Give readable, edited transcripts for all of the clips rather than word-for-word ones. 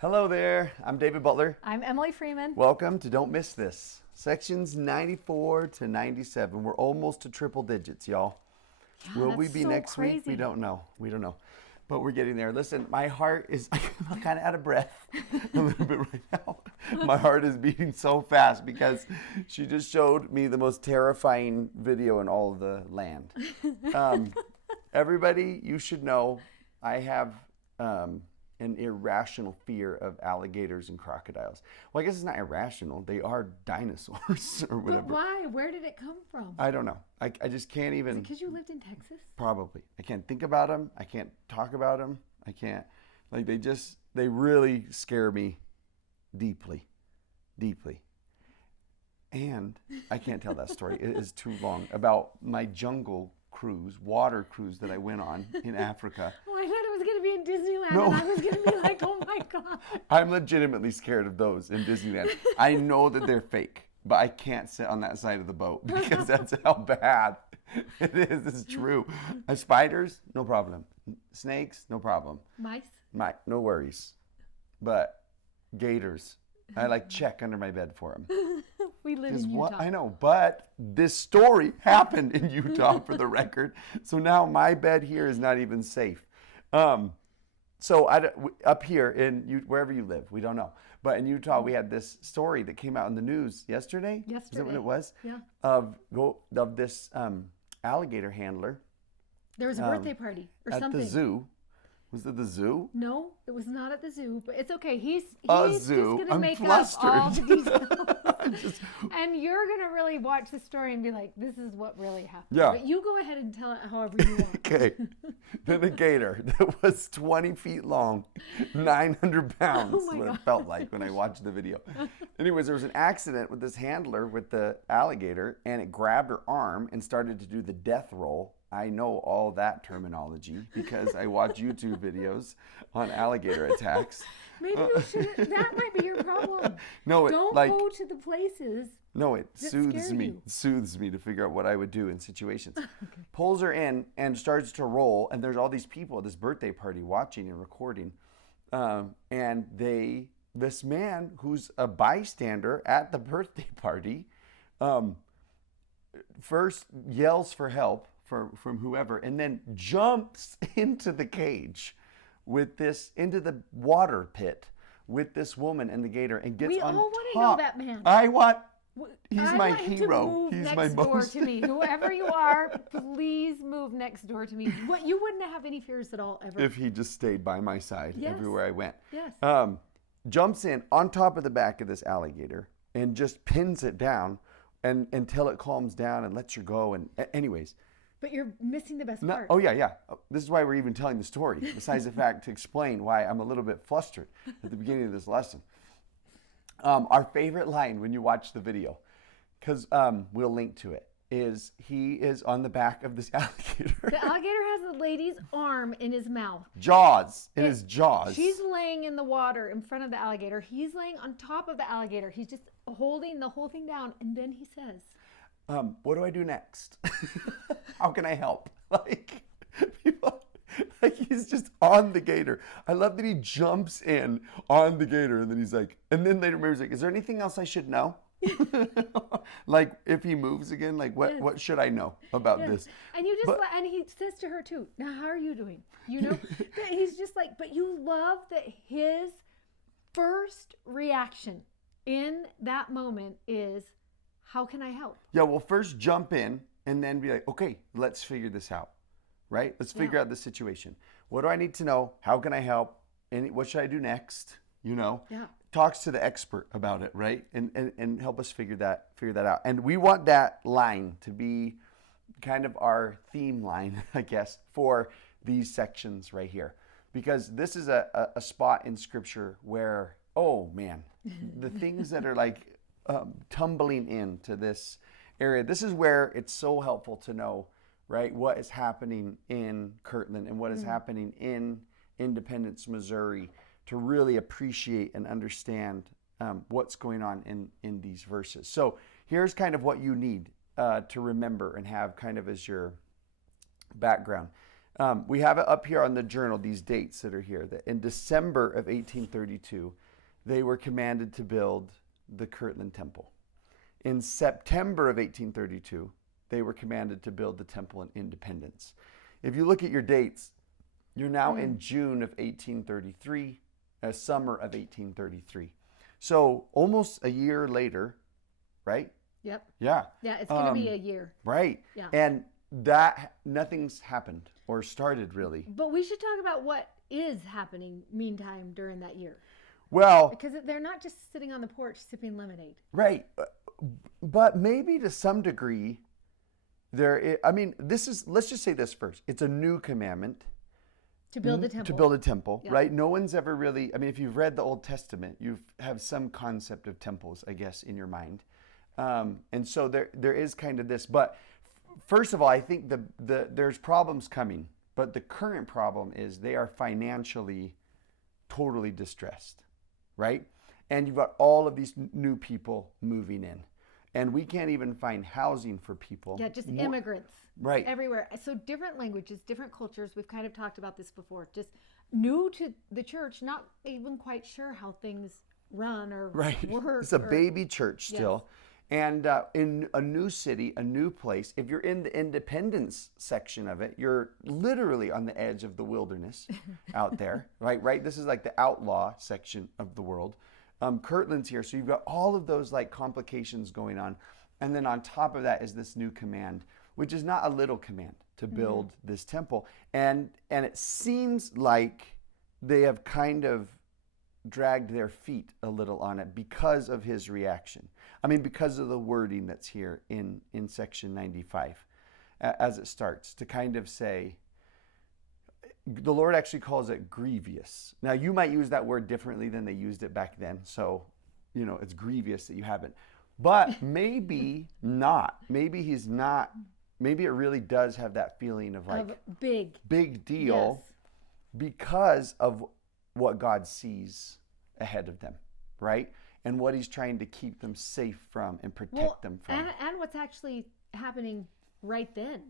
Hello there, I'm David Butler. I'm Emily Freeman. Welcome to Don't Miss This. Sections 94 to 97. We're almost to triple digits, y'all. Yeah, Will we that's be so next week? crazy. We don't know. But we're getting there. Listen, my heart is I'm kind of out of breath a little bit right now. My heart is beating so fast because she just showed me the most terrifying video in all of the land. Everybody, you should know I have an irrational fear of alligators and crocodiles. Well, I guess it's not irrational. They are dinosaurs or whatever. But why? Where did it come from? I don't know. I just can't even. Is it because you lived in Texas? Probably. I can't think about them. I can't talk about them. I can't. Like, they really scare me deeply. Deeply. And I can't tell that story. It is too long. About my jungle cruise, water cruise that I went on in Africa. Oh, I thought it was going to be in Disneyland, No. and I was going to be like, oh my God. I'm legitimately scared of those in Disneyland. I know that they're fake, but I can't sit on that side of the boat because that's how bad it is. It's true. Spiders, no problem. Snakes, no problem. Mice? No worries. But gators, I like check under my bed for them. We live in Utah. I know, but this story happened in Utah for the record. So now my bed here is not even safe. So up here wherever you live, we don't know. But in Utah, we had this story that came out in the news yesterday. Is that what it was? Yeah. Of this alligator handler. There was a birthday party or at something. the zoo. Was it the zoo? No, it was not at the zoo, but it's okay. He's A just zoo. going to I'm make up all the flustered. details. And you're going to really watch the story and be like, this is what really happened. Yeah. But you go ahead and tell it however you want. Okay. Then a gator that was 20 feet long, 900 pounds, Oh my what God. it felt like when I watched the video. Anyways, there was an accident with this handler with the alligator, and it grabbed her arm and started to do the death roll. I know all that terminology because I watch YouTube videos on alligator attacks. Maybe you should. That might be your problem. No, Don't go to the places. No, it that soothes scare me. you. It soothes me to figure out what I would do in situations. Pulls her in and starts to roll, and there's all these people at this birthday party watching and recording. And this man who's a bystander at the birthday party, first yells for help from whoever, and then jumps into the cage into the water pit with this woman and the gator, and gets We on all want to top. know that man. He's I my want him hero. To move He's next my door most. to me. Whoever you are, please move next door to me. What, you wouldn't have any fears at all ever. If he just stayed by my side Yes. everywhere I went. Yes. Jumps in on top of the back of this alligator and just pins it down until it calms down and lets her go. And anyways. But you're missing the best part. Oh, yeah. This is why we're even telling the story, besides the fact to explain why I'm a little bit flustered at the beginning of this lesson. Our favorite line when you watch the video, because we'll link to it, is he is on the back of this alligator. The alligator has the lady's arm in his mouth. His jaws. She's laying in the water in front of the alligator. He's laying on top of the alligator. He's just holding the whole thing down. And then he says, what do I do next? How can I help? People, he's just on the gator. I love that he jumps in on the gator, and then he's like, and then later he's like, is there anything else I should know? Like, if he moves again, like what should I know about this? And and he says to her too, now how are you doing? You know, that he's just like, but you love that his first reaction in that moment is, how can I help? Yeah, well, first jump in and then be like, okay, let's figure this out, right? Let's figure out the situation. What do I need to know? How can I help? And what should I do next? You know? Yeah. Talks to the expert about it, right? And help us figure that out. And we want that line to be kind of our theme line, I guess, for these sections right here. Because this is a spot in Scripture where, oh man, the things that are like tumbling into this area. This is where it's so helpful to know, right, what is happening in Kirtland and what is happening in Independence, Missouri, to really appreciate and understand what's going on in these verses. So here's kind of what you need to remember and have kind of as your background. We have it up here on the journal, these dates that are here, that in December of 1832, they were commanded to build the Kirtland Temple. In September of 1832, they were commanded to build the temple in Independence. If you look at your dates, you're now in June of 1833, summer of 1833. So almost a year later, right? Yep. Yeah. Yeah, it's going to be a year. Right. Yeah. And that nothing's happened or started really. But we should talk about what is happening meantime during that year. Well, Because they're not just sitting on the porch sipping lemonade. right. But maybe to some degree, let's just say this first. It's a new commandment. To build the temple. To build a temple, Yeah. right? No one's ever really, if you've read the Old Testament, you have some concept of temples, I guess, in your mind. And so there is kind of this. But first of all, I think there's problems coming. But the current problem is they are financially totally distressed, right? And you've got all of these new people moving in. And we can't even find housing for people. Yeah, just immigrants. Right. Everywhere. So different languages, different cultures. We've kind of talked about this before. Just new to the church, not even quite sure how things run or work. It's a baby church still. Yes. And in a new city, a new place, if you're in the Independence section of it, you're literally on the edge of the wilderness out there, right? This is like the outlaw section of the world. Kirtland's here, so you've got all of those like complications going on. And then on top of that is this new command, which is not a little command to build this temple. And it seems like they have kind of dragged their feet a little on it because of his reaction. Because of the wording that's here in section 95 as it starts to kind of say, the Lord actually calls it grievous. Now, you might use that word differently than they used it back then. So, it's grievous that you haven't. But maybe not. Maybe he's not. Maybe it really does have that feeling of like big deal because of what God sees ahead of them, right? And what he's trying to keep them safe from and protect them from. And what's actually happening right then,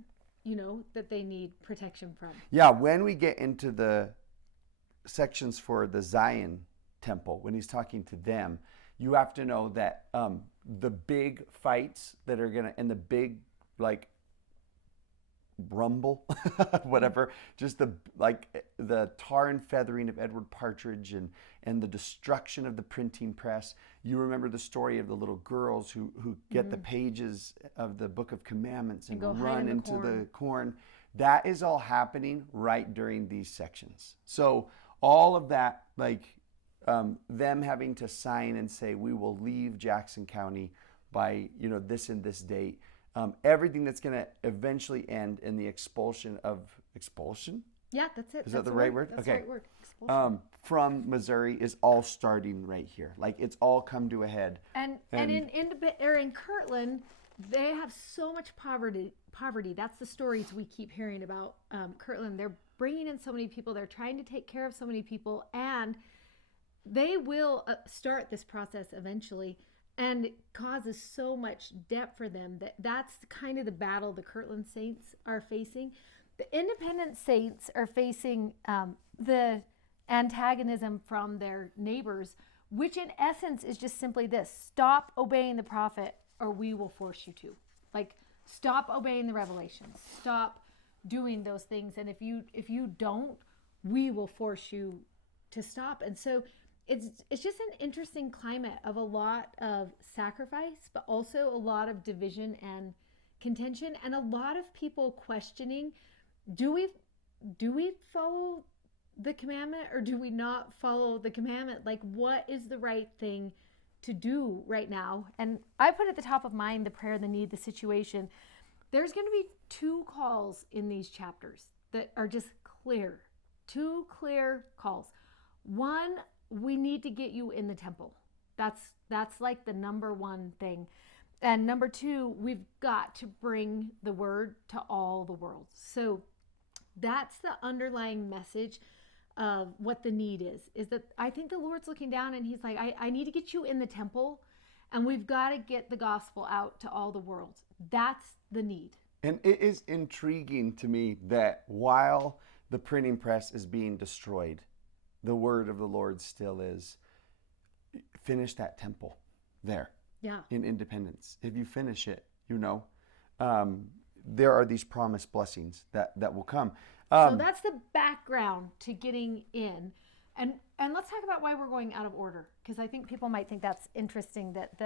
that they need protection from. Yeah, when we get into the sections for the Zion temple, when he's talking to them, you have to know that the big fights that are and the big like rumble, whatever, just the tar and feathering of Edward Partridge and the destruction of the printing press. You remember the story of the little girls who get the pages of the Book of Commandments and run into the corn. That is all happening right during these sections. So all of that, them having to sign and say, we will leave Jackson County by, this and this date. Everything that's going to eventually end in the expulsion. Yeah, that's it. Is that the right word? That's the right word. Expulsion. From Missouri is all starting right here. It's all come to a head. And in Kirtland, they have so much poverty. That's the stories we keep hearing about Kirtland. They're bringing in so many people. They're trying to take care of so many people, and they will start this process eventually. And it causes so much debt for them that's kind of the battle the Kirtland Saints are facing. The Independent Saints are facing the antagonism from their neighbors, which in essence is just simply this: stop obeying the prophet or we will force you to. Stop obeying the revelations. Stop doing those things. And if you don't, we will force you to stop. And so it's just an interesting climate of a lot of sacrifice, but also a lot of division and contention, and a lot of people questioning, do we follow the commandment or do we not follow the commandment? What is the right thing to do right now? And I put at the top of mind the prayer, the need, the situation. There's going to be two calls in these chapters that are just clear. Two clear calls. One, we need to get you in the temple. That's like the number one thing. And number two, we've got to bring the word to all the world. So that's the underlying message of what the need is that I think the Lord's looking down and he's like, I need to get you in the temple, and we've got to get the gospel out to all the world. That's the need. And it is intriguing to me that while the printing press is being destroyed, the word of the Lord still is finish that temple there Yeah. in Independence. If you finish it, um, there are these promised blessings that will come. So that's the background to getting in. And let's talk about why we're going out of order, because I think people might think that's interesting that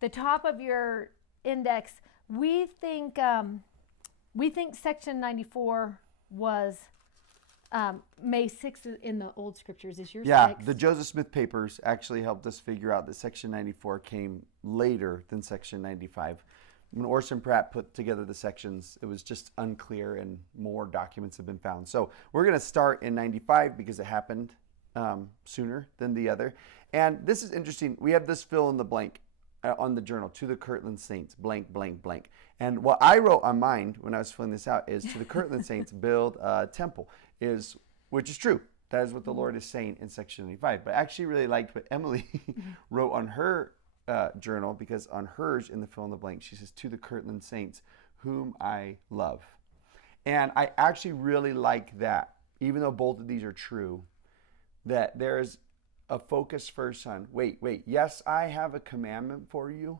the top of your index, we think section 94 was May 6th in the old scriptures. Is yours Yeah, 6th? the Joseph Smith papers actually helped us figure out that Section 94 came later than Section 95. When Orson Pratt put together the sections, it was just unclear and more documents have been found. So we're going to start in 95 because it happened sooner than the other. And this is interesting. We have this fill in the blank on the journal, to the Kirtland Saints, blank, blank, blank. And what I wrote on mine when I was filling this out is, to the Kirtland Saints, build a temple, which is true. That is what the Lord is saying in Section 95. But I actually really liked what Emily wrote on her journal, because on hers in the fill in the blank, she says, to the Kirtland Saints, whom I love. And I actually really like that, even though both of these are true, that there's a focus first on, wait, yes, I have a commandment for you,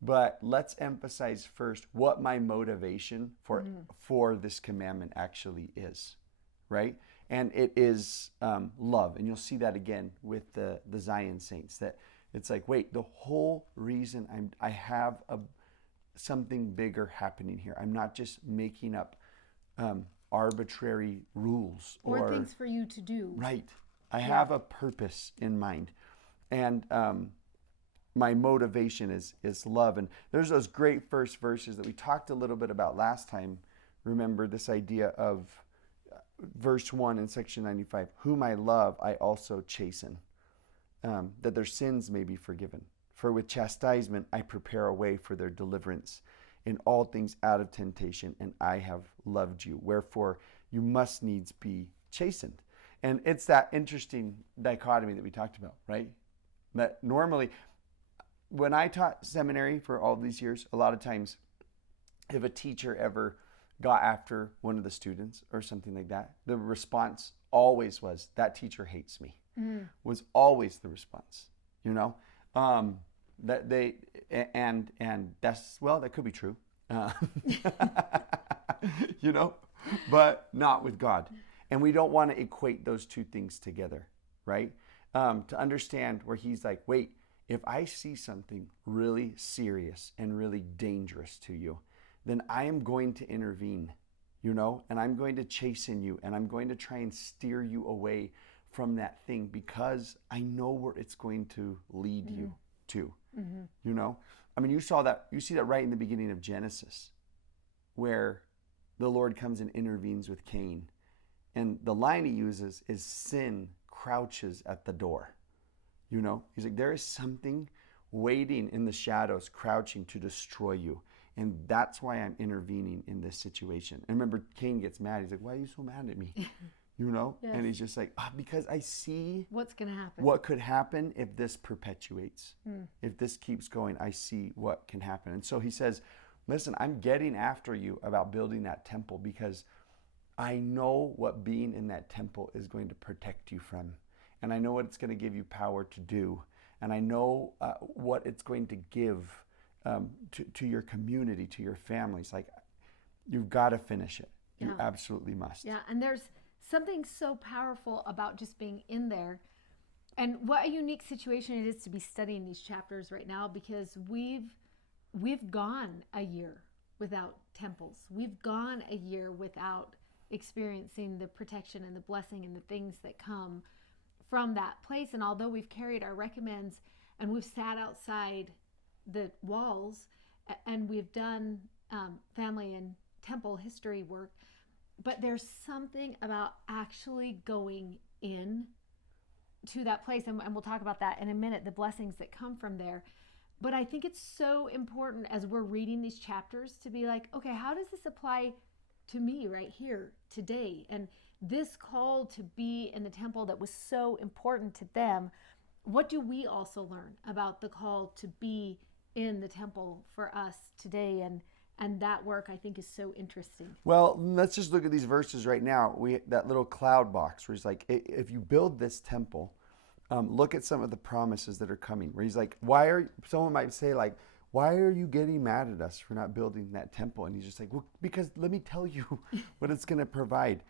but let's emphasize first what my motivation for this commandment actually is, right? And it is love. And you'll see that again with the Zion Saints, that it's like, wait, the whole reason I have something bigger happening here. I'm not just making up arbitrary rules or things for you to do. Right. I have a purpose in mind. And my motivation is love. And there's those great first verses that we talked a little bit about last time. Remember this idea of verse 1 in Section 95, whom I love, I also chasten, that their sins may be forgiven. For with chastisement I prepare a way for their deliverance in all things out of temptation, and I have loved you. Wherefore you must needs be chastened. And it's that interesting dichotomy that we talked about, right? That normally, when I taught seminary for all these years, a lot of times, if a teacher ever got after one of the students or something like that, the response always was, that teacher hates me. Was always the response, that they, and that's, well, that could be true, but not with God. And we don't want to equate those two things together, right? To understand where he's like, wait, if I see something really serious and really dangerous to you, then I am going to intervene, and I'm going to chasten you, and I'm going to try and steer you away from that thing, because I know where it's going to lead you to, I mean, you see that right in the beginning of Genesis, where the Lord comes and intervenes with Cain. And the line he uses is, sin crouches at the door. He's like, there is something waiting in the shadows, crouching to destroy you. And that's why I'm intervening in this situation. And remember, Cain gets mad. He's like, why are you so mad at me? Yes. And he's just like, because I see what's going to happen. What could happen if this perpetuates. If this keeps going, I see what can happen. And so he says, listen, I'm getting after you about building that temple, because I know what being in that temple is going to protect you from. And I know what it's going to give you power to do. And I know what it's going to give to your community, to your families. Like, you've got to finish it. You absolutely must. Yeah, and there's something so powerful about just being in there. And what a unique situation it is to be studying these chapters right now, because we've gone a year without temples. We've gone a year without experiencing the protection and the blessing and the things that come from that place. And although we've carried our recommends and we've sat outside the walls and we've done family and temple history work, but there's something about actually going in to that place, and we'll talk about that in a minute, the blessings that come from there. But I think it's so important as we're reading these chapters to be like, okay, how does this apply to me right here today? And this call to be in the temple that was so important to them, what do we also learn about the call to be in the temple for us today? And that work, I think, is so interesting. Well, let's just look at these verses right now. That little cloud box where he's like, if you build this temple, look at some of the promises that are coming. Where he's like, someone might say like, why are you getting mad at us for not building that temple? And he's just like, well, because let me tell you what it's going to provide.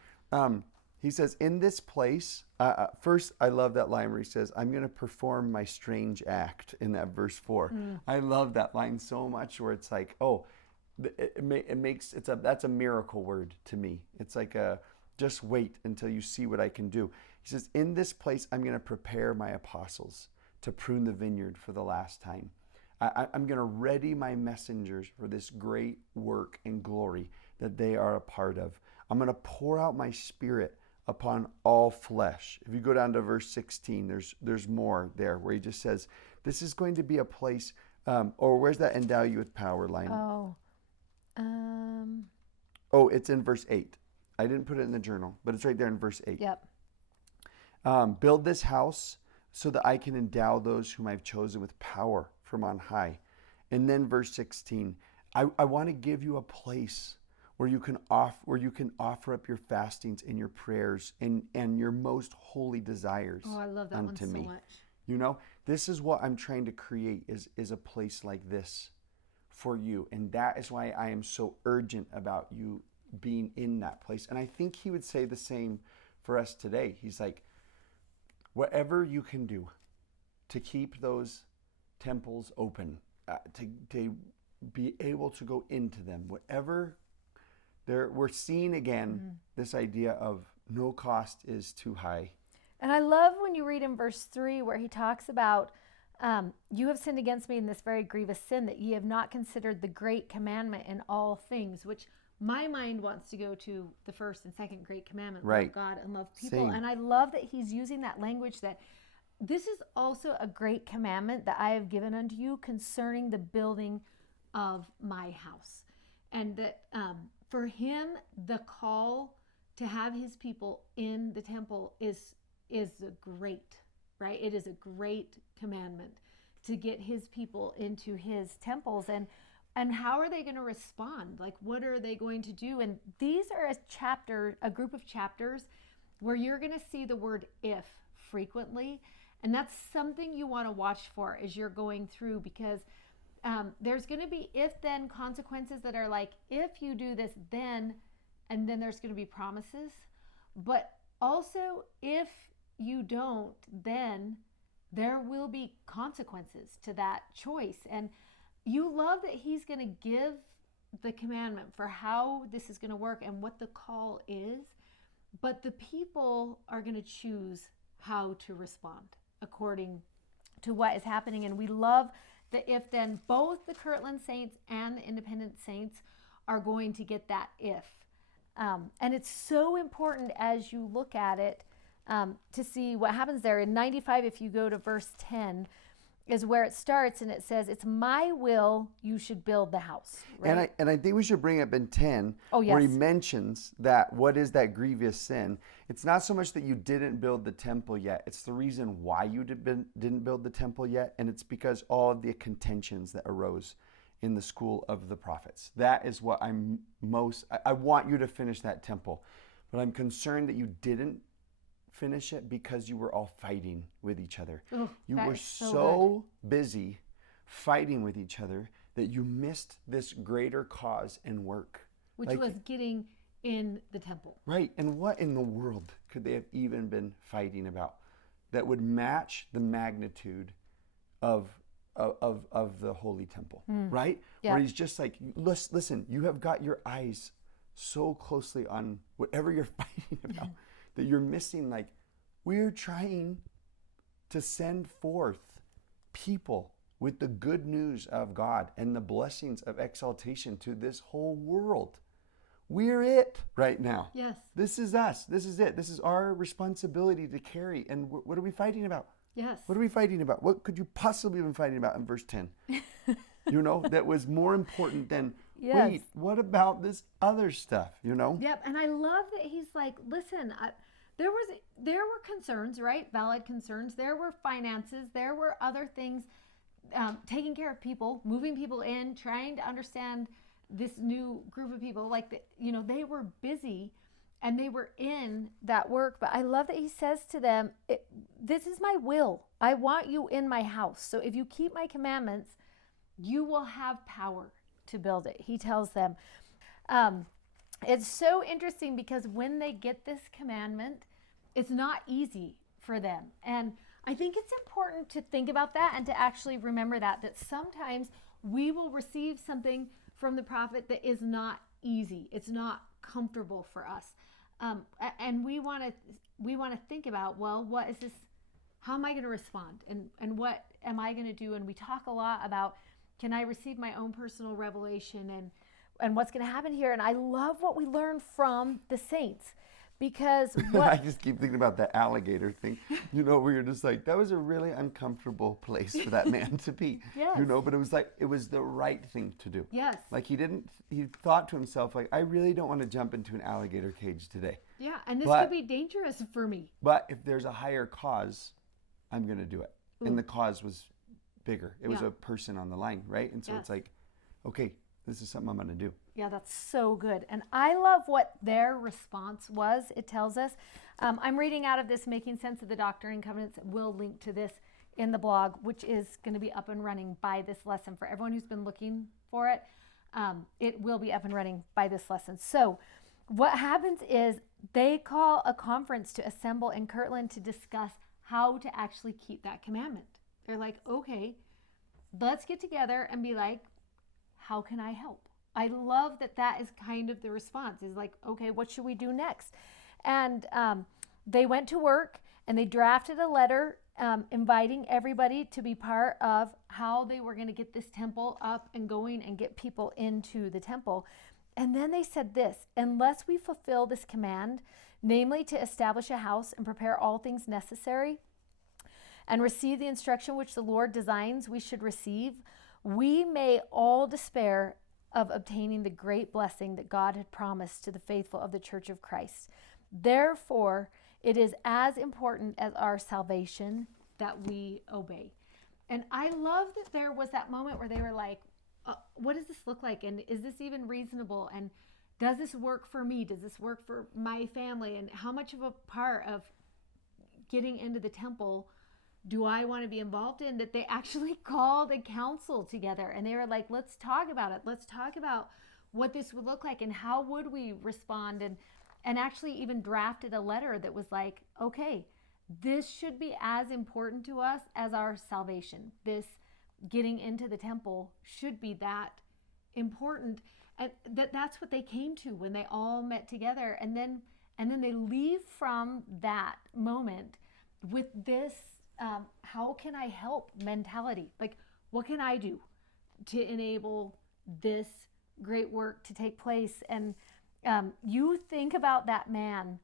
He says, in this place, first, I love that line where he says, I'm going to perform my strange act in that verse 4. I love that line so much where it's like, oh, that's a miracle word to me. It's like just wait until you see what I can do. He says, in this place, I'm going to prepare my apostles to prune the vineyard for the last time. I'm going to ready my messengers for this great work and glory that they are a part of. I'm going to pour out my spirit upon all flesh. If you go down to verse 16, there's more there where he just says, this is going to be a place, or where's that endow you with power line? Oh, it's in verse 8. I didn't put it in the journal, but it's right there in verse 8. Yep. Build this house so that I can endow those whom I've chosen with power from on high. And then verse 16, I want to give you a place where you can offer up your fastings and your prayers and your most holy desires. Oh, I love that one so much. You know, this is what I'm trying to create is a place like this for you. And that is why I am so urgent about you being in that place. And I think he would say the same for us today. He's like, whatever you can do to keep those temples open, to be able to go into them, whatever we're seeing again, this idea of no cost is too high. And I love when you read in verse 3 where he talks about, you have sinned against me in this very grievous sin, that ye have not considered the great commandment in all things, which my mind wants to go to the first and second great commandment, right. Love God and love people. Same. And I love that he's using that language, that this is also a great commandment that I have given unto you concerning the building of my house. And that for him, the call to have his people in the temple is a great, right? It is a great commandment to get his people into his temples. And how are they going to respond? Like, what are they going to do? And these are a group of chapters where you're going to see the word if frequently. And that's something you want to watch for as you're going through, because there's going to be if-then consequences that are like, if you do this, then, and then there's going to be promises. But also, if you don't, then there will be consequences to that choice. And you love that he's going to give the commandment for how this is going to work and what the call is, but the people are going to choose how to respond according to what is happening. And we love that if then both the Kirtland Saints and the Independent Saints are going to get that if. And it's so important as you look at it to see what happens there. In 95, if you go to verse 10, is where it starts, and it says, it's my will you should build the house. Right? And I think we should bring up in 10, Oh, yes. where he mentions that what is that grievous sin. It's not so much that you didn't build the temple yet. It's the reason why you didn't build the temple yet, and it's because all of the contentions that arose in the school of the prophets. That is what I want you to finish that temple, but I'm concerned that you didn't finish it because you were all fighting with each other. Ooh, you were so busy fighting with each other that you missed this greater cause and work. Which was getting in the temple. Right. And what in the world could they have even been fighting about that would match the magnitude of the holy temple, right? Yeah. Where he's just like, listen, you have got your eyes so closely on whatever you're fighting about that you're missing, like, we're trying to send forth people with the good news of God and the blessings of exaltation to this whole world. We're it right now. Yes. This is us. This is it. This is our responsibility to carry. And what are we fighting about? Yes. What are we fighting about? What could you possibly have been fighting about in verse 10? You know, that was more important than, yes. Wait, what about this other stuff, you know? Yep. And I love that he's like, listen, there were concerns, right? Valid concerns. There were finances. There were other things, taking care of people, moving people in, trying to understand this new group of people, like, they were busy and they were in that work. But I love that he says to them, this is my will. I want you in my house. So if you keep my commandments, you will have power to build it. He tells them. It's so interesting because when they get this commandment, it's not easy for them. And I think it's important to think about that and to actually remember that sometimes we will receive something from the prophet that is not easy. It's not comfortable for us. And we want to think about, well, what is this? How am I going to respond? And what am I going to do? And we talk a lot about, can I receive my own personal revelation and what's going to happen here? And I love what we learn from the saints, because I just keep thinking about that alligator thing, where you're just like, that was a really uncomfortable place for that man to be, yes. But it was the right thing to do. Yes. Like he thought to himself, like, I really don't want to jump into an alligator cage today. Yeah, and this could be dangerous for me. But if there's a higher cause, I'm going to do it. Ooh. And the cause was bigger. It was a person on the line, right? And so it's like, okay, this is something I'm going to do. Yeah, that's so good. And I love what their response was. It tells us. I'm reading out of this Making Sense of the Doctrine and Covenants. We'll link to this in the blog, which is going to be up and running by this lesson. For everyone who's been looking for it, it will be up and running by this lesson. So what happens is they call a conference to assemble in Kirtland to discuss how to actually keep that commandment. They're like, okay, let's get together and be like, how can I help? I love that is kind of the response, is like, okay, what should we do next? And they went to work and they drafted a letter inviting everybody to be part of how they were going to get this temple up and going and get people into the temple. And then they said this: unless we fulfill this command, namely to establish a house and prepare all things necessary and receive the instruction which the Lord designs we should receive, we may all despair of obtaining the great blessing that God had promised to the faithful of the Church of Christ. Therefore, it is as important as our salvation that we obey. And I love that there was that moment where they were like, what does this look like? And is this even reasonable? And does this work for me? Does this work for my family? And how much of a part of getting into the temple do I want to be involved in? That they actually called a council together and they were like, let's talk about it. Let's talk about what this would look like and how would we respond, and actually even drafted a letter that was like, okay, this should be as important to us as our salvation. This getting into the temple should be that important. And that's what they came to when they all met together. And then they leave from that moment with this how can I help mentality? Like, what can I do to enable this great work to take place? And you think about that man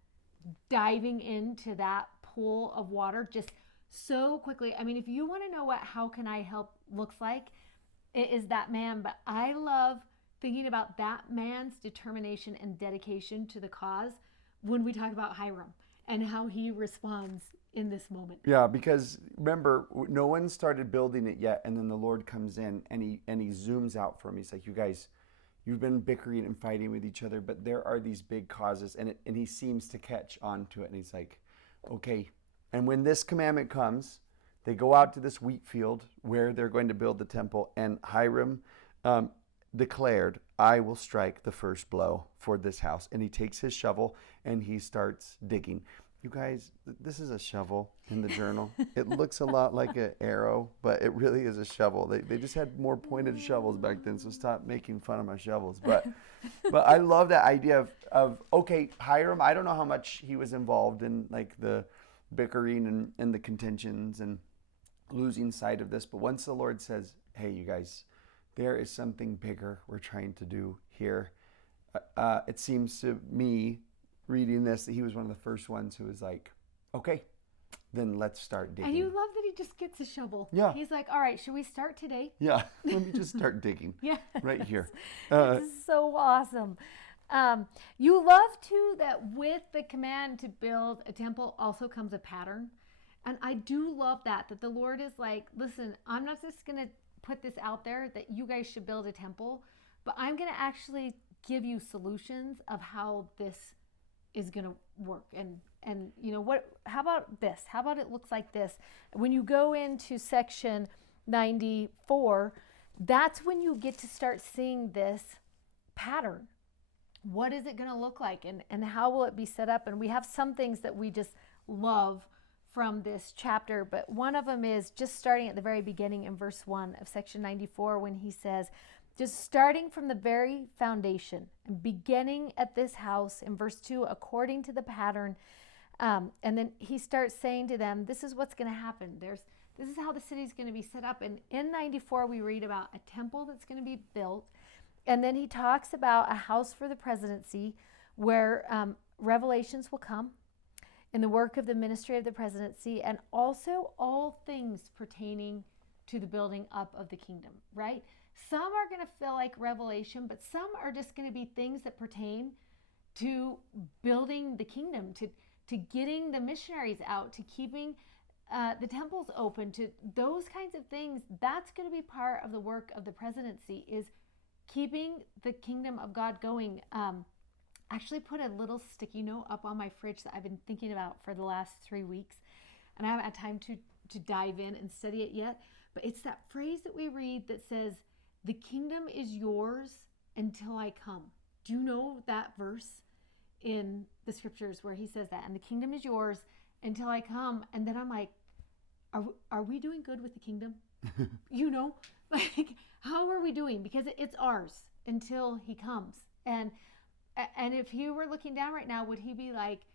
diving into that pool of water just so quickly. I mean, if you want to know what how can I help looks like, it is that man. But I love thinking about that man's determination and dedication to the cause when we talk about Hiram and how he responds in this moment. Yeah, because remember, no one started building it yet, and then the Lord comes in and he zooms out for him. He's like, you guys, you've been bickering and fighting with each other, but there are these big causes, and he seems to catch on to it, and he's like, okay. And when this commandment comes, they go out to this wheat field where they're going to build the temple, and Hiram declared, I will strike the first blow for this house. And he takes his shovel and he starts digging. You guys, this is a shovel in the journal. It looks a lot like an arrow, but it really is a shovel. They just had more pointed shovels back then, so stop making fun of my shovels. But I love that idea of okay, Hiram, I don't know how much he was involved in like the bickering and the contentions and losing sight of this, but once the Lord says, hey, you guys, there is something bigger we're trying to do here. It seems to me, reading this, that he was one of the first ones who was like, okay, then let's start digging. And you love that he just gets a shovel. Yeah. He's like, all right, should we start today? Yeah, let me just start digging. Yeah. Right here. This is so awesome. You love too that with the command to build a temple also comes a pattern. And I do love that the Lord is like, listen, I'm not just going to put this out there that you guys should build a temple, but I'm going to actually give you solutions of how this is going to work. And you know what, how about this? How about it looks like this? When you go into section 94, that's when you get to start seeing this pattern. What is it going to look like, and how will it be set up? And we have some things that we just love from this chapter, but one of them is just starting at the very beginning in verse 1 of section 94, when he says, just starting from the very foundation and beginning at this house in verse 2, according to the pattern. And then he starts saying to them, this is what's going to happen. This is how the city is going to be set up. And in 94, we read about a temple that's going to be built. And then he talks about a house for the presidency where revelations will come in the work of the ministry of the presidency, and also all things pertaining to the building up of the kingdom, right? Some are going to feel like revelation, but some are just going to be things that pertain to building the kingdom, to getting the missionaries out, to keeping the temples open, to those kinds of things. That's going to be part of the work of the presidency, is keeping the kingdom of God going. Actually put a little sticky note up on my fridge that I've been thinking about for the last 3 weeks, and I haven't had time to dive in and study it yet, but it's that phrase that we read that says, the kingdom is yours until I come. Do you know that verse in the scriptures where he says that? And the kingdom is yours until I come. And then I'm like, are we doing good with the kingdom? You know, like, how are we doing? Because it's ours until he comes. And if he were looking down right now, would he be like,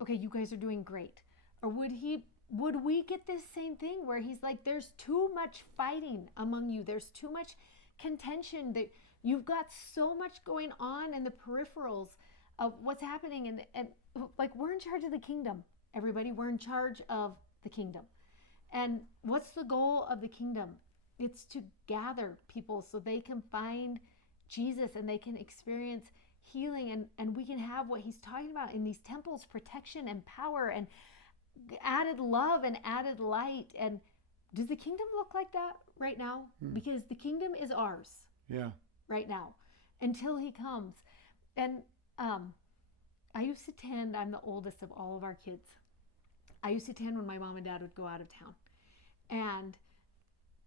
okay, you guys are doing great? Or would we get this same thing where he's like, there's too much fighting among you. There's too much contention, that you've got so much going on in the peripherals of what's happening. And like, we're in charge of the kingdom. Everybody, we're in charge of the kingdom. And what's the goal of the kingdom? It's to gather people so they can find Jesus and they can experience healing, and we can have what he's talking about in these temples, protection and power and added love and added light. And does the kingdom look like that right now? Because the kingdom is ours right now until he comes. And I used to tend, I'm the oldest of all of our kids, I used to tend when my mom and dad would go out of town, and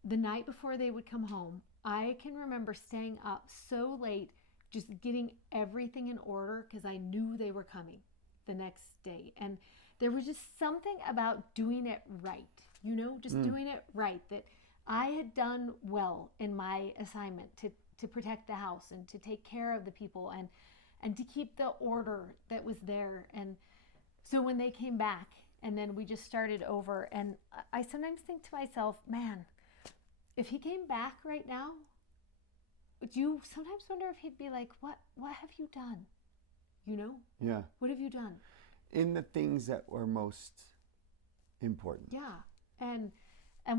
the night before they would come home, I can remember staying up so late just getting everything in order, because I knew they were coming the next day. And there was just something about doing it right, you know, just doing it right, that I had done well in my assignment to protect the house and to take care of the people and to keep the order that was there. And so when they came back and then we just started over, and I sometimes think to myself, man, if he came back right now, would you sometimes wonder if he'd be like, what have you done? You know? Yeah. What have you done? In the things that were most important. Yeah. And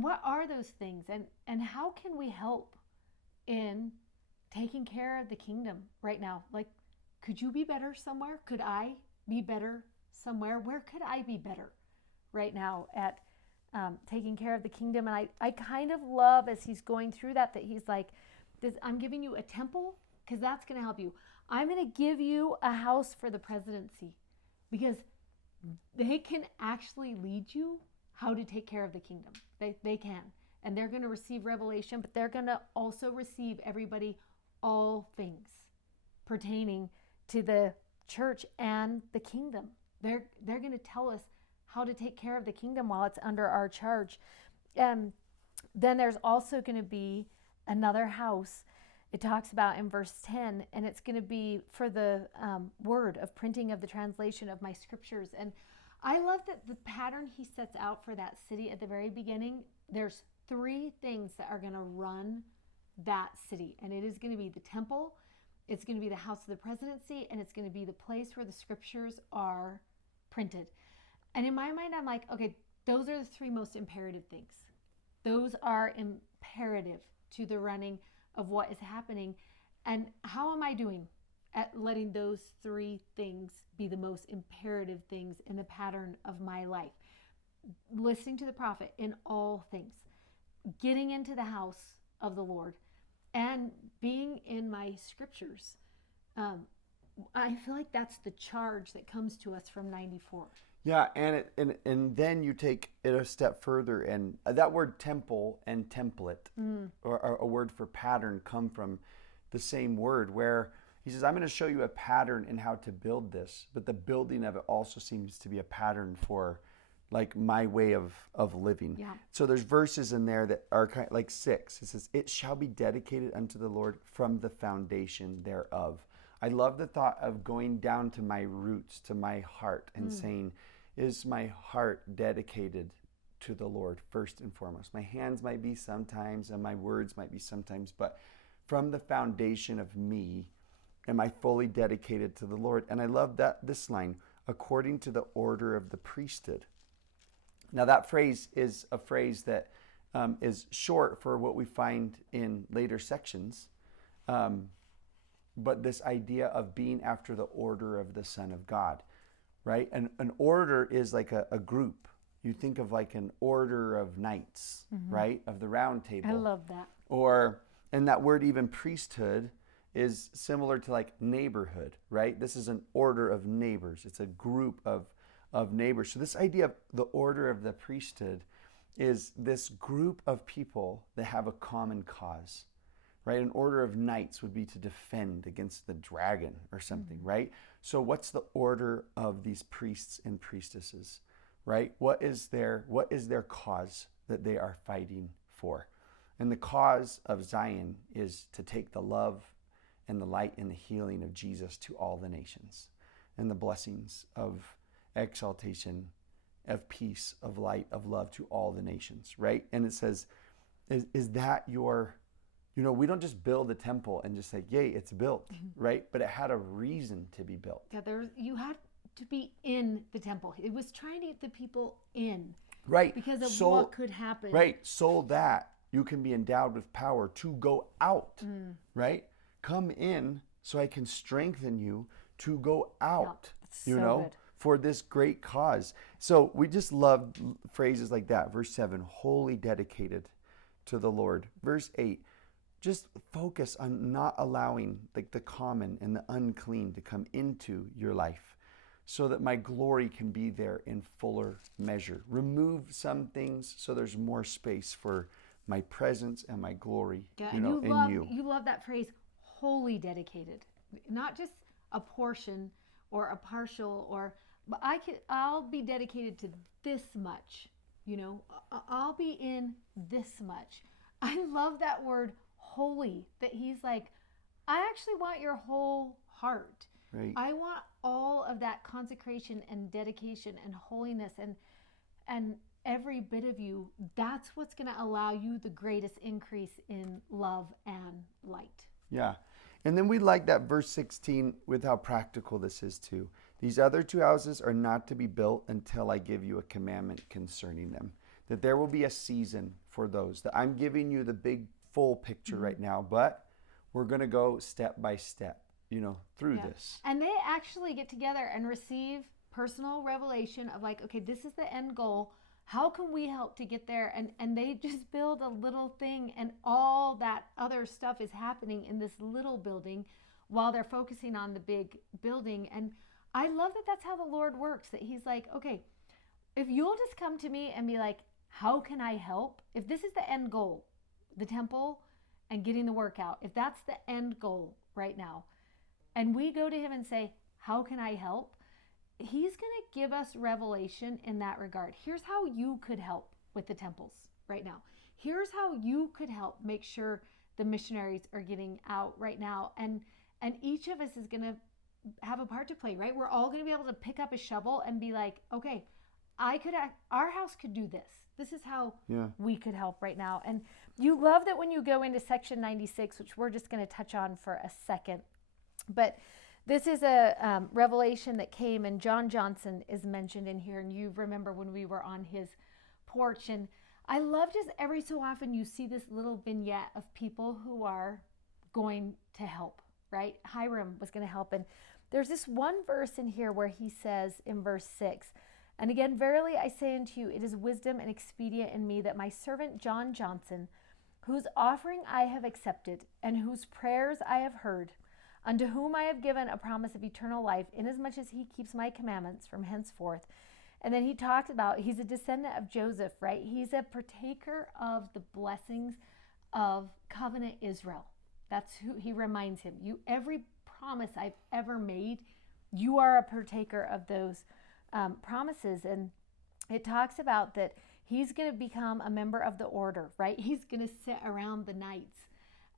what are those things? And how can we help in taking care of the kingdom right now? Like, could you be better somewhere? Could I be better somewhere? Where could I be better right now at taking care of the kingdom? And I kind of love, as he's going through that he's like, I'm giving you a temple because that's going to help you. I'm going to give you a house for the presidency because they can actually lead you how to take care of the kingdom. They can. And they're going to receive revelation, but they're going to also receive everybody all things pertaining to the church and the kingdom. They're going to tell us how to take care of the kingdom while it's under our charge. Then there's also going to be another house. It talks about in verse 10, and it's going to be for the word of printing of the translation of my scriptures. And I love that the pattern he sets out for that city at the very beginning. There's 3 things that are going to run that city, and it is going to be the temple, it's going to be the house of the presidency, and it's going to be the place where the scriptures are printed. And in my mind, I'm like, okay, those are the 3 most imperative things. Those are imperative to the running of what is happening. And how am I doing at letting those 3 things be the most imperative things in the pattern of my life? Listening to the prophet in all things, getting into the house of the Lord, and being in my scriptures. I feel like that's the charge that comes to us from 94. Yeah, and then you take it a step further, and that word temple and template, or a word for pattern, come from the same word, where he says, I'm going to show you a pattern in how to build this, but the building of it also seems to be a pattern for like my way of living. Yeah. So there's verses in there that are kind of like 6. It says, it shall be dedicated unto the Lord from the foundation thereof. I love the thought of going down to my roots, to my heart, and saying, is my heart dedicated to the Lord first and foremost? My hands might be sometimes, and my words might be sometimes, but from the foundation of me, am I fully dedicated to the Lord? And I love that this line, according to the order of the priesthood. Now that phrase is a phrase that is short for what we find in later sections, but this idea of being after the order of the Son of God, right? And an order is like a group. You think of like an order of knights, right? Of the round table. I love that. And that word even priesthood is similar to like neighborhood, right? This is an order of neighbors. It's a group of neighbors. So this idea of the order of the priesthood is this group of people that have a common cause, right? An order of knights would be to defend against the dragon or something, right? So what's the order of these priests and priestesses, right? What is their cause that they are fighting for? And the cause of Zion is to take the love and the light and the healing of Jesus to all the nations, and the blessings of exaltation, of peace, of light, of love to all the nations, right? And it says, is that your, we don't just build a temple and just say, yay, it's built, right? But it had a reason to be built. Yeah, you had to be in the temple. It was trying to get the people in. Right. Because of what could happen. Right. So that you can be endowed with power to go out, right? Come in so I can strengthen you to go out, good. For this great cause. So we just love phrases like that. Verse 7, wholly dedicated to the Lord. Verse 8, just focus on not allowing like the common and the unclean to come into your life, so that my glory can be there in fuller measure. Remove some things so there's more space for my presence and my glory, in you. You love that phrase, wholly dedicated. Not just a portion or a partial, but I'll be dedicated to this much, I'll be in this much. I love that word holy, that he's like, I actually want your whole heart. Right. I want all of that consecration and dedication and holiness and every bit of you. That's what's going to allow you the greatest increase in love and light. Yeah. And then we like that verse 16 with how practical this is too. These other 2 houses are not to be built until I give you a commandment concerning them. That there will be a season for those. That I'm giving you the big full picture right now, but we're going to go step by step, through this. And they actually get together and receive personal revelation of like, okay, this is the end goal. How can we help to get there? And they just build a little thing, and all that other stuff is happening in this little building while they're focusing on the big building. And I love that that's how the Lord works, that he's like, okay, if you'll just come to me and be like, how can I help? If this is the end goal, the temple and getting the workout, if that's the end goal right now, and we go to him and say, how can I help? He's going to give us revelation in that regard. Here's how you could help with the temples right now. Here's how you could help make sure the missionaries are getting out right now. And each of us is going to have a part to play, right? We're all going to be able to pick up a shovel and be like, okay, our house could do this. This is how we could help right now. And you love that when you go into section 96, which we're just going to touch on for a second. But this is a revelation that came, and John Johnson is mentioned in here. And you remember when we were on his porch. And I love just every so often you see this little vignette of people who are going to help, right? Hiram was going to help. And there's this one verse in here where he says in verse 6, and again, verily I say unto you, it is wisdom and expedient in me that my servant John Johnson, whose offering I have accepted, and whose prayers I have heard, unto whom I have given a promise of eternal life, inasmuch as he keeps my commandments from henceforth. And then he talks about, he's a descendant of Joseph, right? He's a partaker of the blessings of covenant Israel. That's who he reminds him. Every promise I've ever made, you are a partaker of those promises. And it talks about that he's going to become a member of the order, right? He's going to sit around the knights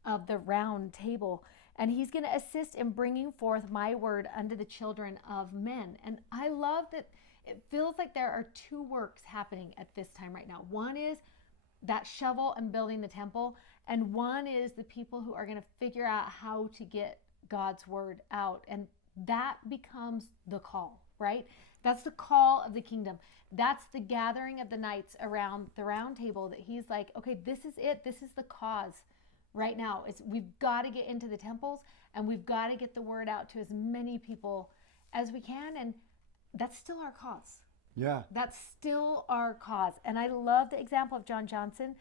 of the round table, and he's going to assist in bringing forth my word unto the children of men. And I love that it feels like there are two works happening at this time right now. One is that shovel and building the temple, and one is the people who are going to figure out how to get God's word out. And that becomes the call, right? That's the call of the kingdom. That's the gathering of the knights around the round table, that he's like, okay, this is it. This is the cause right now. We've got to get into the temples, and we've got to get the word out to as many people as we can. And that's still our cause. Yeah. That's still our cause. And I love the example of John Johnson,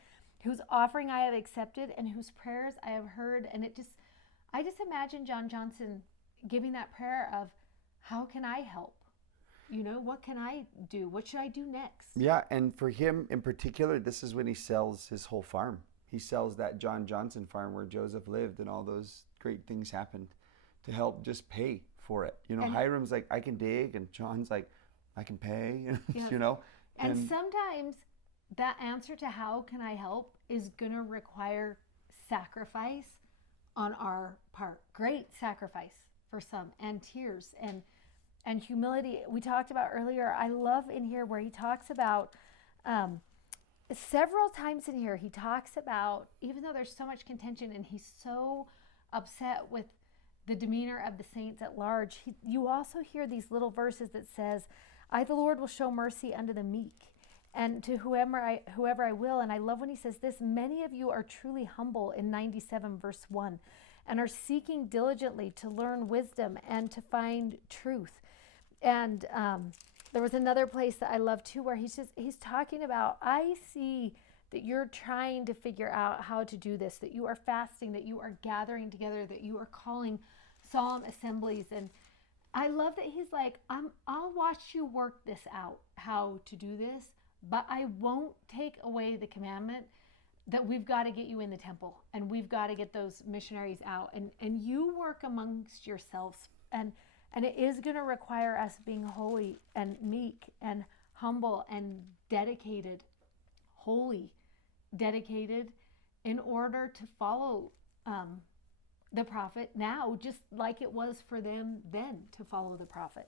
whose offering I have accepted and whose prayers I have heard. And I just imagine John Johnson giving that prayer of, how can I help? What can I do? What should I do next? Yeah, and for him in particular, this is when he sells his whole farm. He sells that John Johnson farm where Joseph lived, and all those great things happened to help just pay for it. Hiram's like, I can dig, and John's like, I can pay, Yeah. And sometimes that answer to how can I help is going to require sacrifice on our part. Great sacrifice for some, and tears and humility. We talked about earlier. I love in here where he talks about several times in here, he talks about, even though there's so much contention and he's so upset with the demeanor of the saints at large, you also hear these little verses that says, I, the Lord, will show mercy unto the meek, and to whoever I will. And I love when he says this, many of you are truly humble, in 97 verse 1, and are seeking diligently to learn wisdom and to find truth. And there was another place that I love too, where he's talking about, I see that you're trying to figure out how to do this, that you are fasting, that you are gathering together, that you are calling solemn assemblies. And I love that he's like, I'll watch you work this out, how to do this, but I won't take away the commandment that we've got to get you in the temple, and we've got to get those missionaries out, and you work amongst yourselves. And it is going to require us being holy and meek and humble and dedicated, holy, dedicated, in order to follow the prophet now, just like it was for them then to follow the prophet.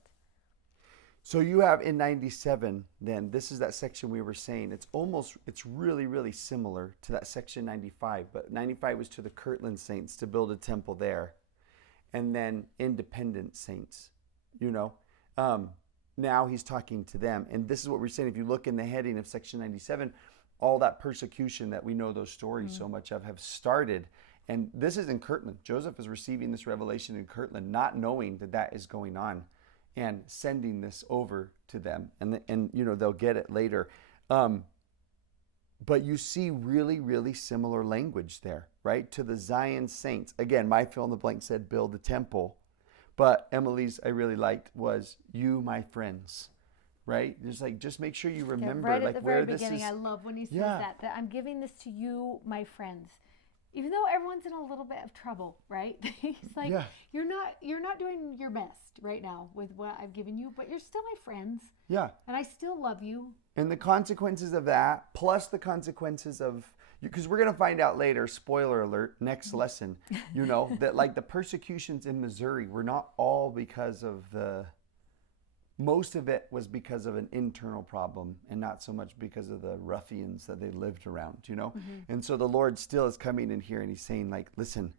So you have in 97, then, this is that section we were saying. It's really, really similar to that section 95. But 95 was to the Kirtland saints to build a temple there. And then independent saints, now he's talking to them. And this is what we're saying. If you look in the heading of section 97, all that persecution that we know those stories so much of have started. And this is in Kirtland. Joseph is receiving this revelation in Kirtland, not knowing that is going on, and sending this over to them. And they'll get it later. But you see really, really similar language there, right? To the Zion saints. Again, my fill in the blank said build the temple. But Emily's I really liked was you, my friends, right? Just make sure you remember, right at the very where this beginning, is. I love when he says that I'm giving this to you, my friends. Even though everyone's in a little bit of trouble, right? He's like, you're not doing your best right now with what I've given you, but you're still my friends. Yeah. And I still love you. And the consequences of that, plus the consequences of, because we're going to find out later, spoiler alert, next lesson, that like the persecutions in Missouri were not all because of most of it was because of an internal problem, and not so much because of the ruffians that they lived around, And so the Lord still is coming in here and he's saying, like, listen,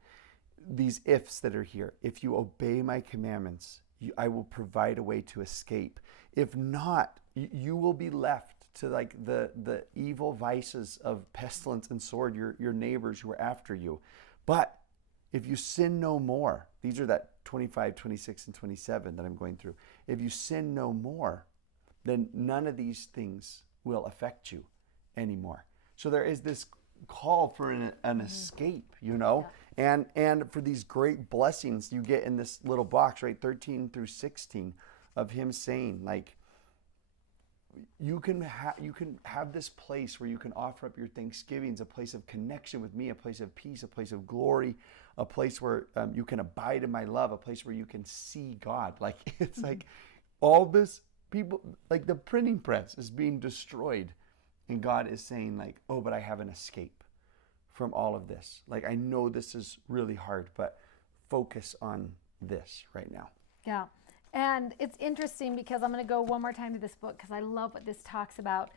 these ifs that are here, if you obey my commandments, I will provide a way to escape. If not, you will be left to like the evil vices of pestilence and sword, your neighbors who are after you. But if you sin no more, these are that 25, 26, and 27 that I'm going through. If you sin no more, then none of these things will affect you anymore. So there is this call for an escape, you know, and for these great blessings you get in this little box, right, 13 through 16, of him saying, like, you can have this place where you can offer up your thanksgivings, a place of connection with me, a place of peace, a place of glory, a place where you can abide in my love, a place where you can see God. Like, it's like all this people, like the printing press is being destroyed, and God is saying, like, oh, but I have an escape from all of this. Like, I know this is really hard, but focus on this right now. Yeah. And it's interesting because I'm going to go one more time to this book because I love what this talks about.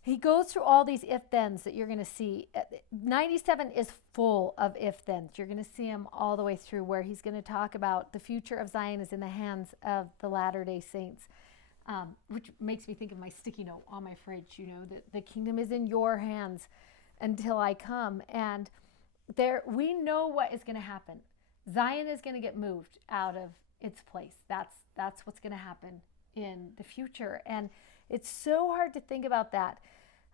He goes through all these if-thens that you're going to see. 97 is full of if-thens. You're going to see him all the way through, where he's going to talk about the future of Zion is in the hands of the Latter-day Saints, which makes me think of my sticky note on my fridge, you know, that the kingdom is in your hands until I come. And there, we know what is going to happen. Zion is going to get moved out of its place. That's what's going to happen in the future. And it's so hard to think about that.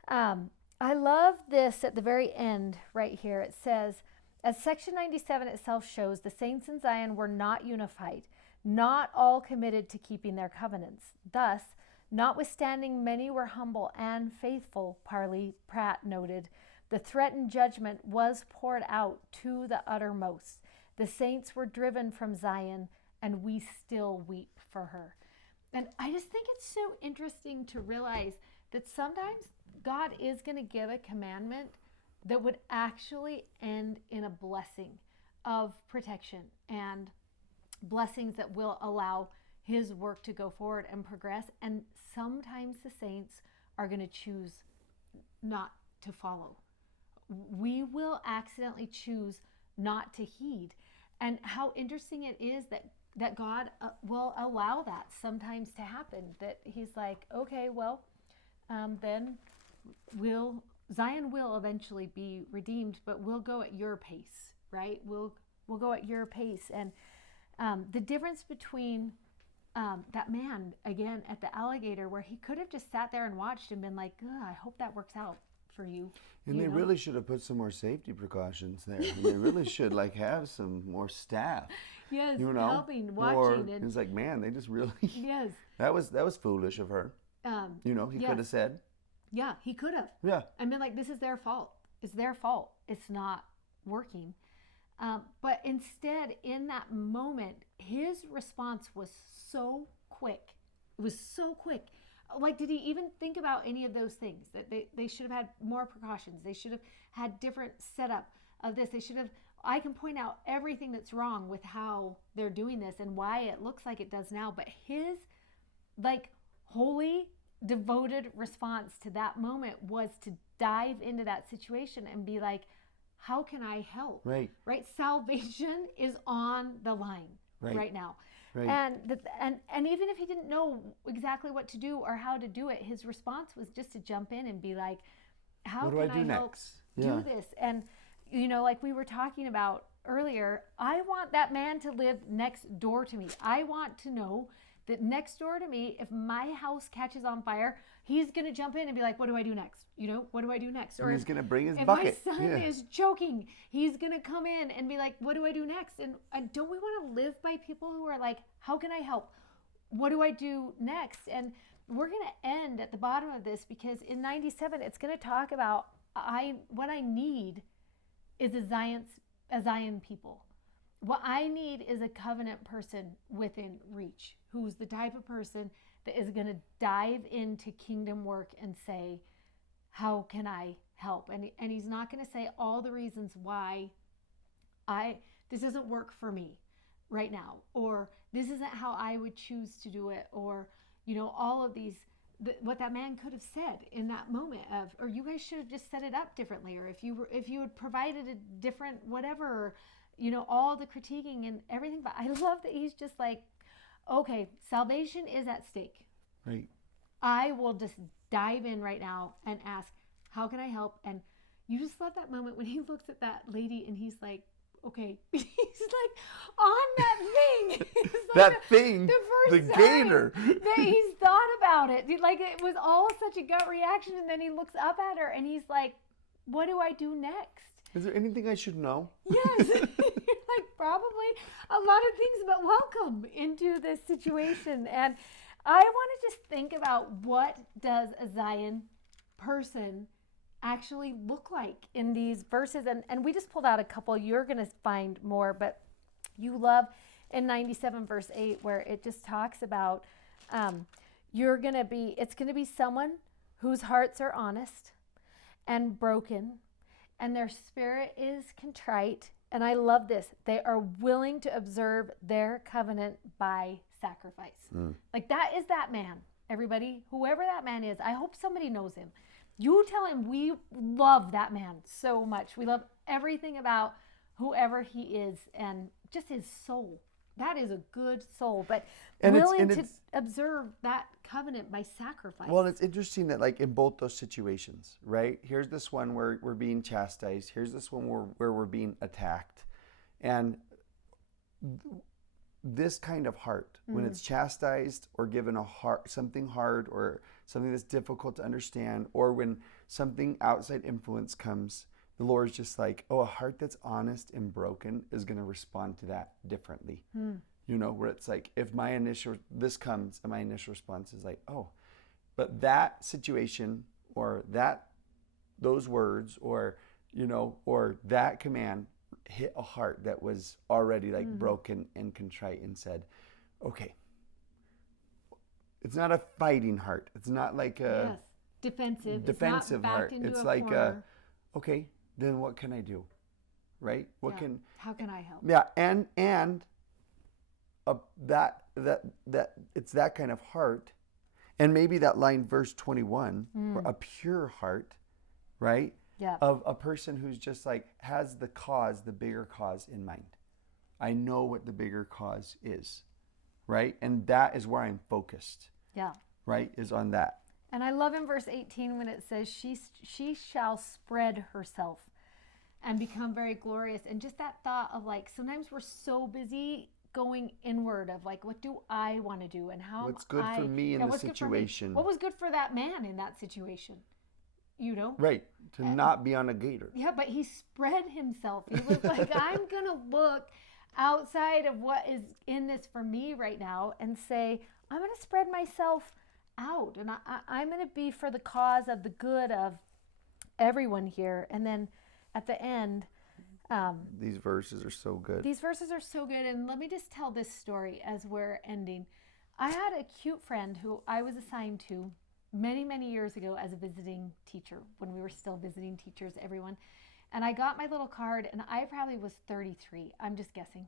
I love this at the very end right here. It says, as section 97 itself shows, the saints in Zion were not unified, not all committed to keeping their covenants. Thus, notwithstanding many were humble and faithful, Parley Pratt noted, the threatened judgment was poured out to the uttermost. The saints were driven from Zion, and we still weep for her. And I just think it's so interesting to realize that sometimes God is going to give a commandment that would actually end in a blessing of protection and blessings that will allow his work to go forward and progress. And sometimes the saints are going to choose not to follow. We will accidentally choose not to heed. And how interesting it is that God will allow that sometimes to happen, that he's like, okay, well, then Zion will eventually be redeemed, but we'll go at your pace, right? We'll go at your pace. And the difference between that man, again, at the Alligator, where he could have just sat there and watched and been like, I hope that works out for you. And they really should have put some more safety precautions there. And they really should, like, have some more staff. Yes, you know, helping, watching. And it's like, man, they just really. Yes. That was foolish of her. You know, he could have said. Yeah, he could have. Yeah. And been like, this is their fault. It's their fault. It's not working. But instead, in that moment, his response was so quick. It was so quick. Like, did he even think about any of those things? That they should have had more precautions. They should have had different setup of this. They should have, I can point out everything that's wrong with how they're doing this and why it looks like it does now. But his, like, holy, devoted response to that moment was to dive into that situation and be like, how can I help? Right. Right? Salvation is on the line right now. Right. And even if he didn't know exactly what to do or how to do it, his response was just to jump in and be like, how can I help do this? And, you know, like we were talking about earlier, I want that man to live next door to me. I want to know that next door to me, if my house catches on fire, he's going to jump in and be like, what do I do next? You know, what do I do next? Or he's going to bring his if bucket. If my son is choking, he's going to come in and be like, what do I do next? And don't we want to live by people who are like, how can I help? What do I do next? And we're going to end at the bottom of this because in 97, it's going to talk about what I need is a Zion people. What I need is a covenant person within reach, who's the type of person that is going to dive into kingdom work and say, how can I help? And he's not going to say all the reasons why this doesn't work for me right now, or this isn't how I would choose to do it, or, you know, all of these, what that man could have said in that moment of, or you guys should have just set it up differently, or if you had provided a different whatever, or, you know, all the critiquing and everything. But I love that he's just like, okay, salvation is at stake. Right. I will just dive in right now and ask, how can I help? And you just love that moment when he looks at that lady and he's like, okay, he's like on that thing. That thing, the gator. That he's thought about it. Like, it was all such a gut reaction. And then he looks up at her and he's like, what do I do next? Is there anything I should know? Yes. Like probably a lot of things, but welcome into this situation. And I want to just think about, what does a Zion person actually look like in these verses? And we just pulled out a couple. You're going to find more, but you love in 97 verse 8 where it just talks about it's going to be someone whose hearts are honest and broken, and their spirit is contrite. And I love this. They are willing to observe their covenant by sacrifice. Like that is that man, everybody, whoever that man is. I hope somebody knows him. You tell him we love that man so much. We love everything about whoever he is and just his soul. That is a good soul, but willing to observe that covenant by sacrifice. Well, it's interesting that like in both those situations, right? Here's this one where we're being chastised. Here's this one where we're being attacked. And this kind of heart, when it's chastised or given something hard or something that's difficult to understand, or when something outside influence comes, the Lord's just like, oh, a heart that's honest and broken is going to respond to that differently. You know, where it's like, if this comes and my initial response is like, oh, but that situation or those words or, you know, or that command hit a heart that was already like broken and contrite and said, okay, it's not a fighting heart. It's not like a defensive it's heart. It's like okay, then what can I do? Right? How can I help? Yeah, and that it's that kind of heart, and maybe that line, verse 21, or a pure heart, right? Yeah. Of a person who's just like has the bigger cause in mind. I know what the bigger cause is, right? And that is where I'm focused. Yeah. Right? Is on that. And I love in verse 18 when it says, she shall spread herself and become very glorious. And just that thought of like, sometimes we're so busy going inward of like, what do I want to do? And how what's good for me in the situation? What was good for that man in that situation? You know? Right. To not be on a gator. Yeah, but he spread himself. He was like, I'm going to look outside of what is in this for me right now and say, I'm going to spread myself out. And I'm going to be for the cause of the good of everyone here. And then at the end, these verses are so good. These verses are so good. And let me just tell this story as we're ending. I had a cute friend who I was assigned to many, many years ago as a visiting teacher, when we were still visiting teachers, everyone. And I got my little card, and I probably was 33. I'm just guessing.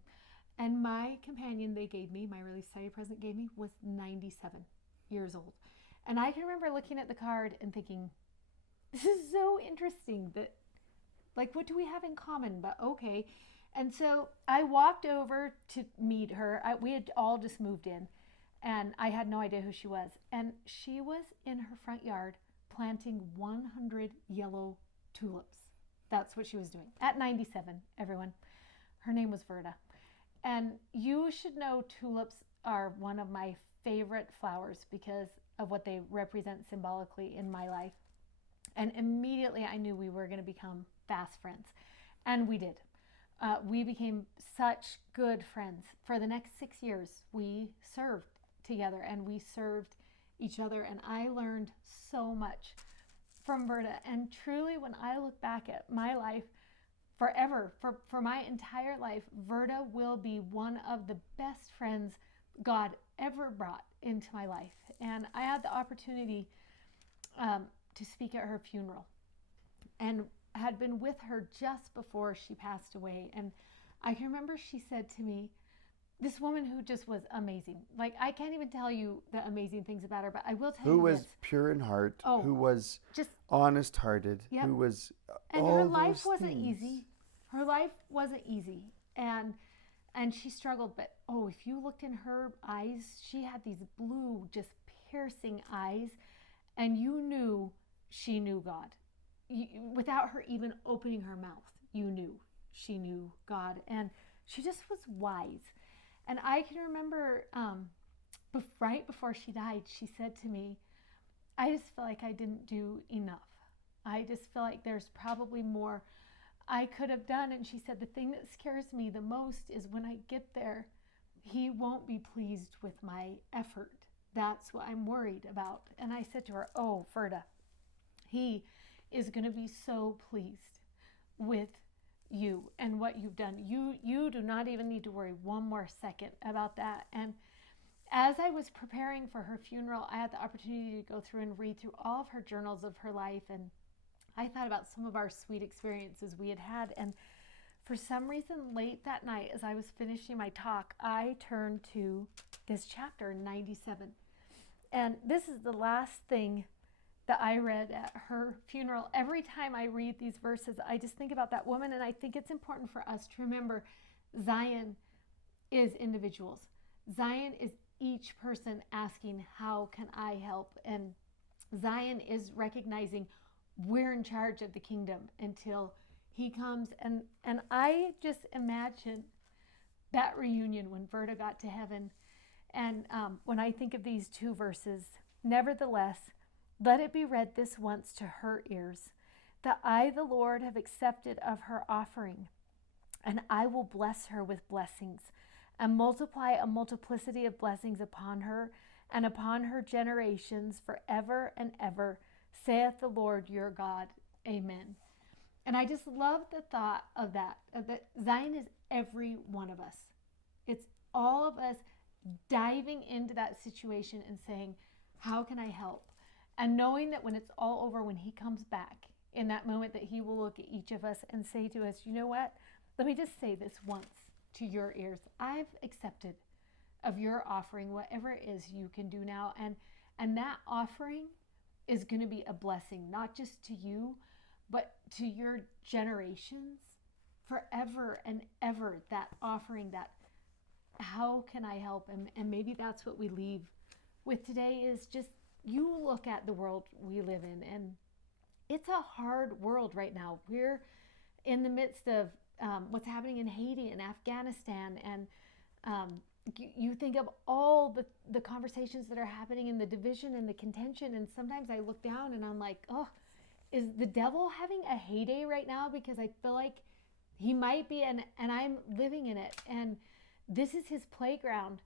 And my companion they gave me, my Relief Society president gave me, was 97 years old. And I can remember looking at the card and thinking, this is so interesting that, like, what do we have in common? But okay. And so I walked over to meet her. We had all just moved in, and I had no idea who she was. And she was in her front yard planting 100 yellow tulips. That's what she was doing at 97, everyone. Her name was Verda. And you should know tulips are one of my favorite flowers because of what they represent symbolically in my life. And immediately I knew we were going to become fast friends. And we did. We became such good friends. For the next 6 years, we served together and we served each other. And I learned so much from Verda. And truly, when I look back at my life, forever, for my entire life, Verda will be one of the best friends God ever brought into my life. And I had the opportunity to speak at her funeral and had been with her just before she passed away. And I can remember she said to me, this woman who just was amazing. Like, I can't even tell you the amazing things about her, but I will tell you who was this. Pure in heart, Oh, who was just honest-hearted, Yep. who was And all her life those wasn't things. easy. Her life wasn't easy. And she struggled. But, if you looked in her eyes, she had these blue, just piercing eyes. And you knew she knew God. Without her even opening her mouth, you knew she knew God. And she just was wise. And I can remember right before she died, she said to me, I just feel like I didn't do enough I just feel like there's probably more I could have done. And she said, the thing that scares me the most is when I get there, he won't be pleased with my effort. That's what I'm worried about. And I said to her, oh, Ferda, he is going to be so pleased with you and what you've done. You do not even need to worry one more second about that. And as I was preparing for her funeral, I had the opportunity to go through and read through all of her journals of her life. And I thought about some of our sweet experiences we had had. And for some reason, late that night, as I was finishing my talk, I turned to this chapter, 97. And this is the last thing that I read at her funeral. Every time I read these verses, I just think about that woman. And I think it's important for us to remember Zion is individuals. Zion is each person asking, how can I help? And Zion is recognizing we're in charge of the kingdom until he comes. And I just imagine that reunion when Verda got to heaven. And when I think of these two verses, nevertheless, let it be read this once to her ears, that I, the Lord, have accepted of her offering, and I will bless her with blessings, and multiply a multiplicity of blessings upon her, and upon her generations forever and ever, saith the Lord your God. Amen. And I just love the thought of that Zion is every one of us. It's all of us diving into that situation and saying, how can I help? And knowing that when it's all over, when he comes back, in that moment that he will look at each of us and say to us, you know what? Let me just say this once to your ears. I've accepted of your offering, whatever it is you can do now. And that offering is going to be a blessing, not just to you, but to your generations forever and ever. That offering, that how can I help? And maybe that's what we leave with today is just, you look at the world we live in, and it's a hard world right now. We're in the midst of what's happening in Haiti and Afghanistan, and you think of all the conversations that are happening in the division and the contention, and sometimes I look down and I'm like, oh, is the devil having a heyday right now? Because I feel like he might be, and I'm living in it, and this is his playground.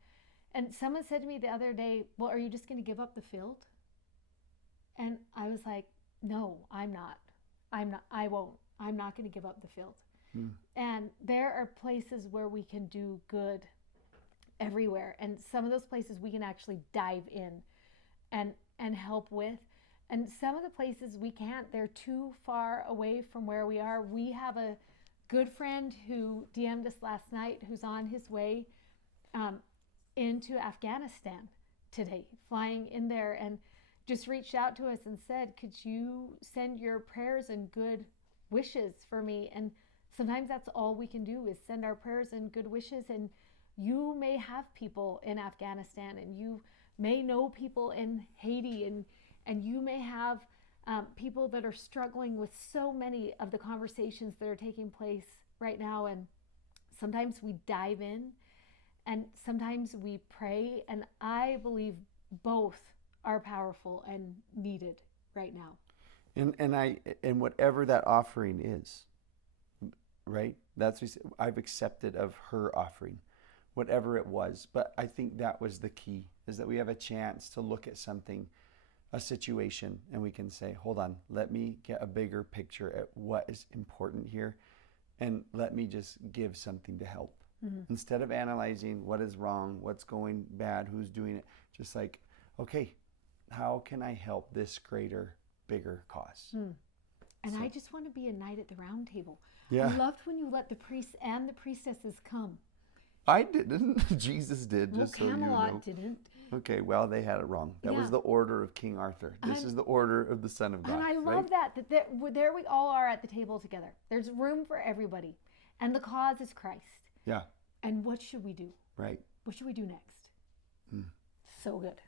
And someone said to me the other day, well, are you just going to give up the field? And I was like, no, I'm not. I won't. I'm not going to give up the field. And there are places where we can do good everywhere. And some of those places we can actually dive in and help with. And some of the places we can't. They're too far away from where we are. We have a good friend who DM'd us last night who's on his way into Afghanistan today, flying in there, and just reached out to us and said, could you send your prayers and good wishes for me? And sometimes that's all we can do is send our prayers and good wishes. And you may have people in Afghanistan, and you may know people in Haiti, and you may have people that are struggling with so many of the conversations that are taking place right now. And sometimes we dive in, and sometimes we pray, and I believe both are powerful and needed right now. And whatever that offering is, right? That's what I've accepted of her offering, whatever it was. But I think that was the key, is that we have a chance to look at something, a situation, and we can say, hold on, let me get a bigger picture at what is important here, and let me just give something to help. Instead of analyzing what is wrong, what's going bad, who's doing it, just like, okay, how can I help this greater, bigger cause? And so, I just want to be a knight at the round table. Yeah. I loved when you let the priests and the priestesses come. I didn't. Jesus did, Well, just so you Camelot know. didn't. Okay, well, they had it wrong. That was the order of King Arthur. This is the order of the Son of God. And I love that there we all are at the table together. There's room for everybody. And the cause is Christ. Yeah. And what should we do? Right. What should we do next? So good.